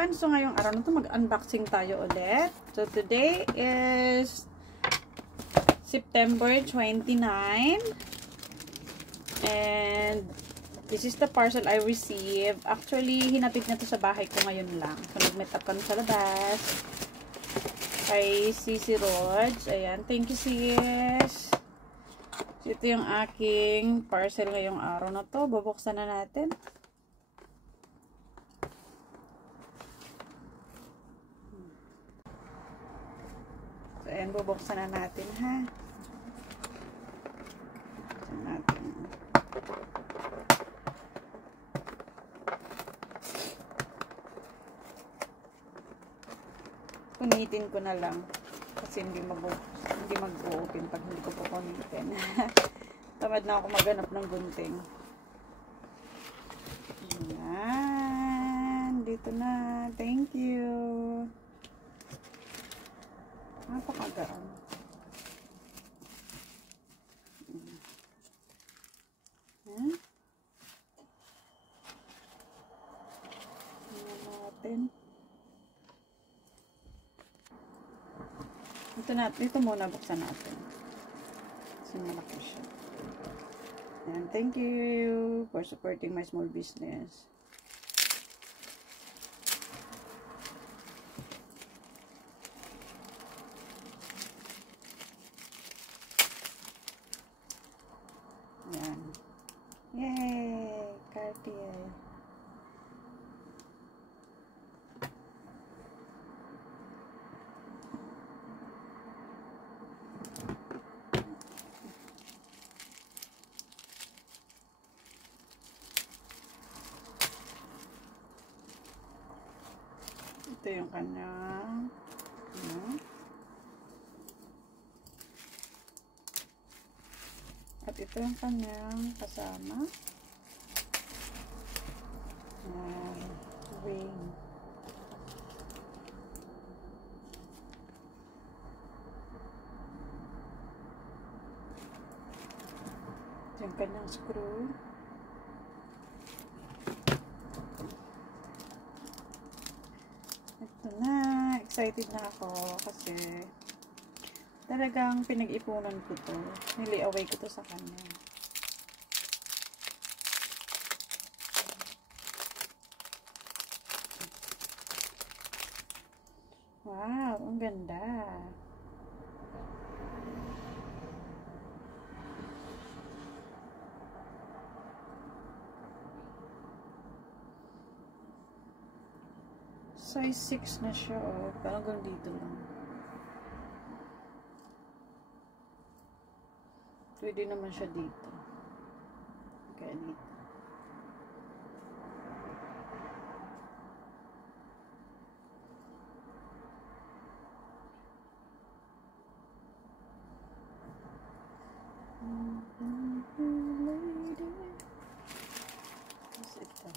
everyone! So ngayong araw na to mag-unboxing tayo ulit. So today is September 29 and this is the parcel I received. Actually, hinatid na to sa bahay ko ngayon lang. So nag-meet up kami sa labas kay Sisi Rods. Ayan, thank you sis. So ito yung aking parcel ngayong araw na to. Bubuksan na natin. Ayan, bubuksan na natin, ha? Bubuksan natin. Punitin ko na lang. Kasi hindi mag-open pag hindi ko po punitin. Tamad na ako maghanap ng gunting. Ayan. Dito na. Thank you. Napakagaan. Ayan. Ayan natin. Ito muna buksan natin. Kasi malaki siya. Ayan. Thank you for supporting my small business. Ayan. Yay! Cartier. Ito yung kanyang at ito yung kanyang kasama wing. Ito yung kanyang screw. Ito na, excited na ako kasi talagang pinag-ipunan ko to. Nili-away ko to sa kanya. Wow, ang ganda. Size 6 na siya, oh. Parang hanggang dito lang. Pwede naman siya dito. Kaya dito. Tapos ito.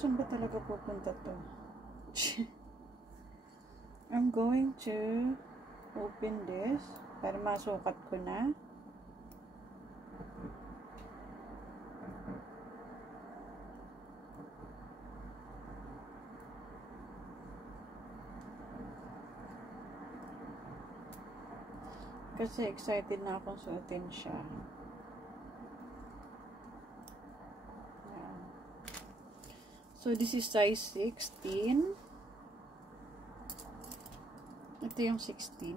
Saan ba talaga pupunta to? I'm going to open this para masukat ko na. Kasi excited na akong suotin siya. So, this is size 16. Ito yung 16.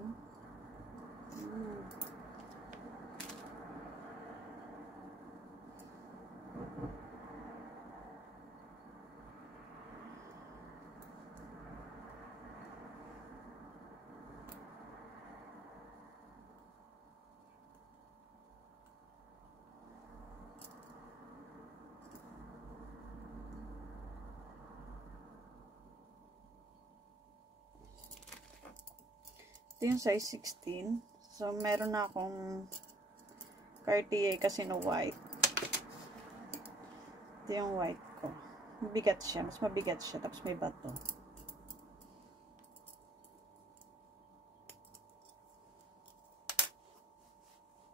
Ito yung size 16. So, meron na akong Cartier kasi na white. Ito yung white ko. Mabigat siya. Mas mabigat siya. Tapos may bato.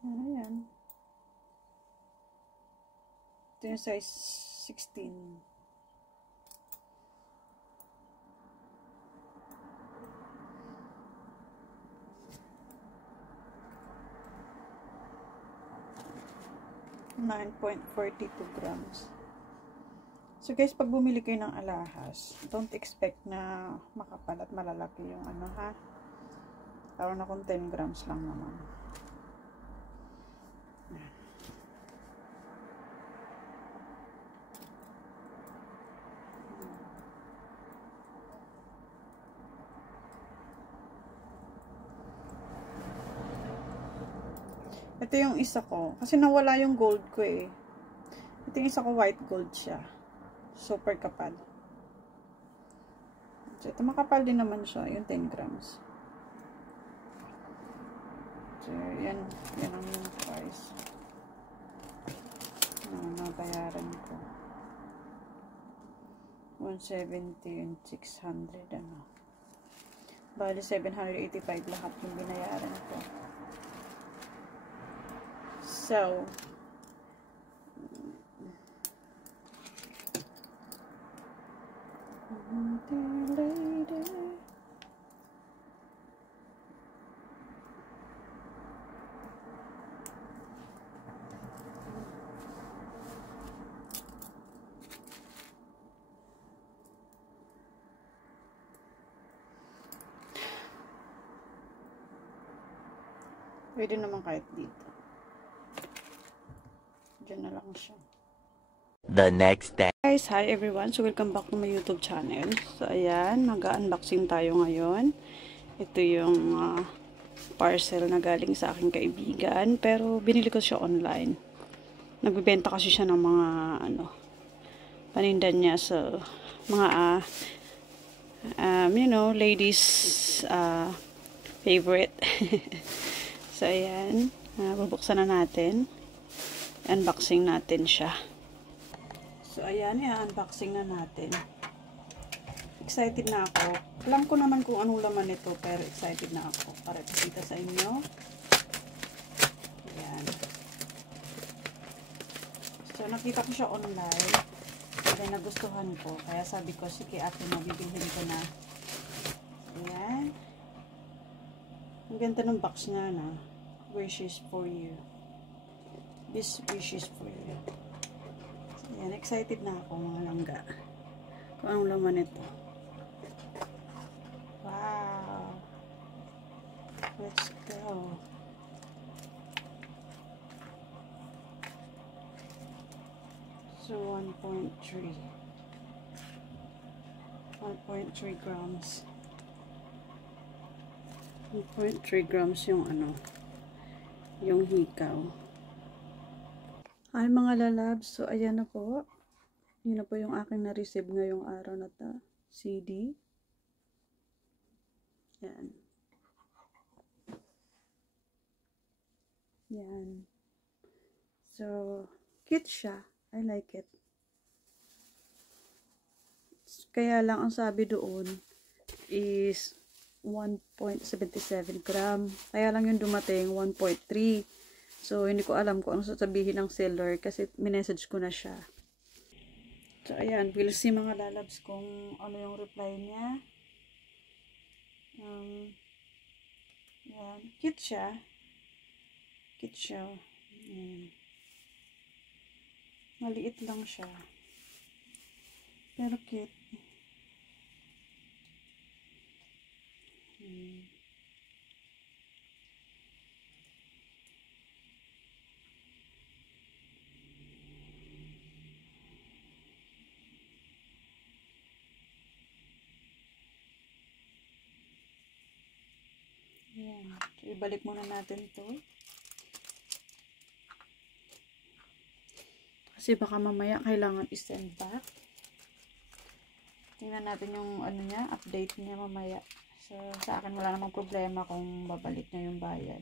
Ayan. Ito yung size 16. $9.42 grams. So guys, pag bumili kayo ng alahas, don't expect na makapal at malalaki yung ano ha. Tawag na kung 10 grams lang naman. Ito yung isa ko. Kasi nawala yung gold ko eh. Ito yung isa ko, white gold siya. Super kapal. So, ito makapal din naman siya. Yung 10 grams. So, yan. Yan ang yung price. Nabayaran ko. 170 and 600 ano. Bali, 785 lahat yung binayaran ko. So, pwede naman kahit dito. Diyan na lang siya. The next day. Guys, hi everyone. So, welcome back to my YouTube channel. So, ayan. Mag-unboxing tayo ngayon. Ito yung parcel na galing sa aking kaibigan. Pero, binili ko siya online. Nagbibenta kasi siya ng mga, paninda niya sa mga, you know, ladies, favorite. So, ayan. Bubuksan na natin. Unboxing natin siya. So, ayan, i-unboxing na natin. Excited na ako. Alam ko naman kung anong laman nito, pero excited na ako para ipakita sa inyo. Ayan. So, nakita ko siya online. Kaya nagustuhan ko. Kaya sabi ko, sige ate, mabibilhin ko na. Ayan. Ang ganda ng box niya na. Wishes for you. This wishes for you. Ayan, excited na ako mga langga. Kung anong laman ito. Wow. Let's go. So 1.3 grams. 1.3 grams yung yung hikaw. Ay mga lalabs, so ayan na po. Yun na po yung aking na-receive ngayong araw na ta. CD. Yan. Yan. So, cute siya. I like it. Kaya lang ang sabi doon is 1.77 gram. Kaya lang yung dumating 1.3. So, hindi ko alam kung ano sasabihin ng seller kasi minessage ko na siya. So, ayan. We'll see mga lalabs kung ano yung reply niya. Ayan. Cute siya. Cute siya. Maliit lang siya. Pero cute. Ayan. So, ibalik muna natin to. Kasi baka mamaya kailangan i-send back. Tingnan natin yung ano niya, update niya mamaya So, sa akin wala namang problema kung babalik niya yung bayad.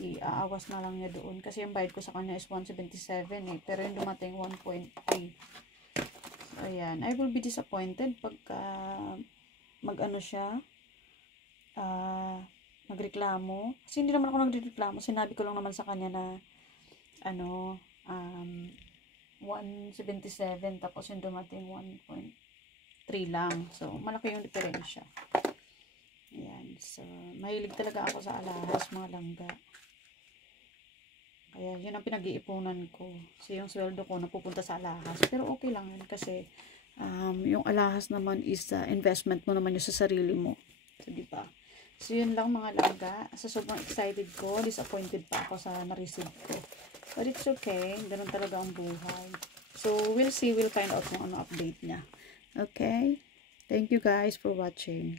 Iaawas na lang niya doon. Kasi yung bayad ko sa kanya is 177 eh. Pero yung dumating 1.3. So, ayan. I will be disappointed pagka mag-ano siya. Magreklamo. Kasi hindi naman ako nagreklamo. Sinabi ko lang naman sa kanya na 177 tapos yung dumating 1.3 lang. So, malaki yung diferensya. Ayan. So, mahilig talaga ako sa alahas, mga langga. Kaya, yun ang pinag-iipunan ko. So, yung sweldo ko napupunta sa alahas. Pero okay lang yun kasi yung alahas naman is investment mo naman yung sa sarili mo. So, diba? So, yun lang mga langga. So, sobrang excited ko. Disappointed pa ako sa na-receive ko. But it's okay. Ganun talaga ang buhay. So, we'll see. We'll find out kung ano update niya. Okay? Thank you guys for watching.